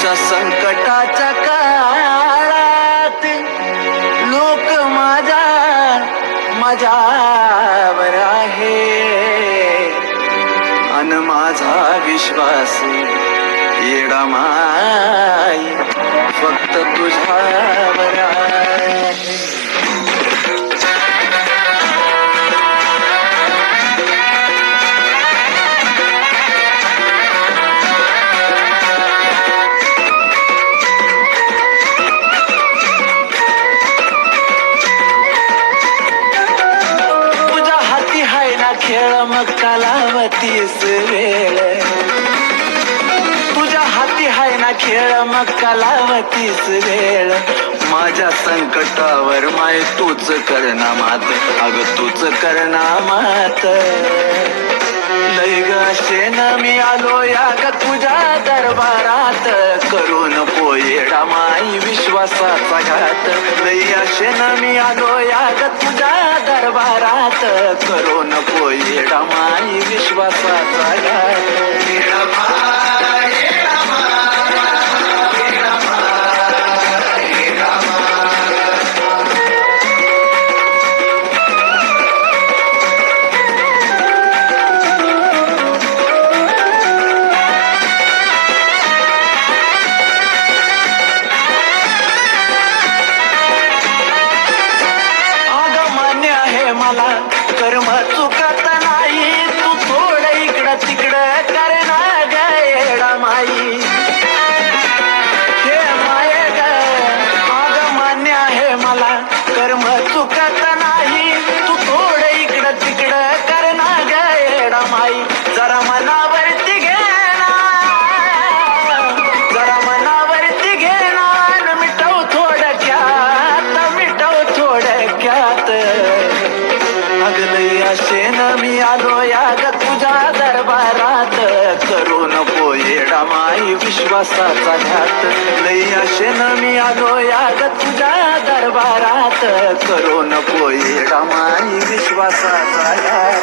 अशा संकटाच्या काळात लोक माझ्यावर आहे अन माझा विश्वास येडा माई फक्त तुझ्यावर आहे. खेळ मग कालावतीस वेळ तुझ्या हाती हाय ना खेळ मग कालावतीस वेळ माझ्या संकटावर माय तूच करना मात अग तूच करना मात लय ग शेन मी आलो या ग तुझ्या दरबारात करून पोयेडा माई विश्वासाचा घात लय शेन मी आलो या ग तुझ्या दरबारात करून पोयेडा माई विश्वासाचा घात. मला कर्म चुकत नाही तू थोडं इकडं तिकडं करना गयडा माई हे माये ग माग मान्य आहे मला कर्म चुकत नाही तू थोडं इकडं तिकडं करना गयडा माई जरा मनावरती घेना जरा मनावरती घेना मिटव थोडक्यात अगलई अशेन मी आलो या ग तुझ्या दरबारात करून पोयेडा माई विश्वासाचा घात लई अशेन मी आलो या ग तुझ्या दरबारात करून पोयेडा माई विश्वासाचा घात.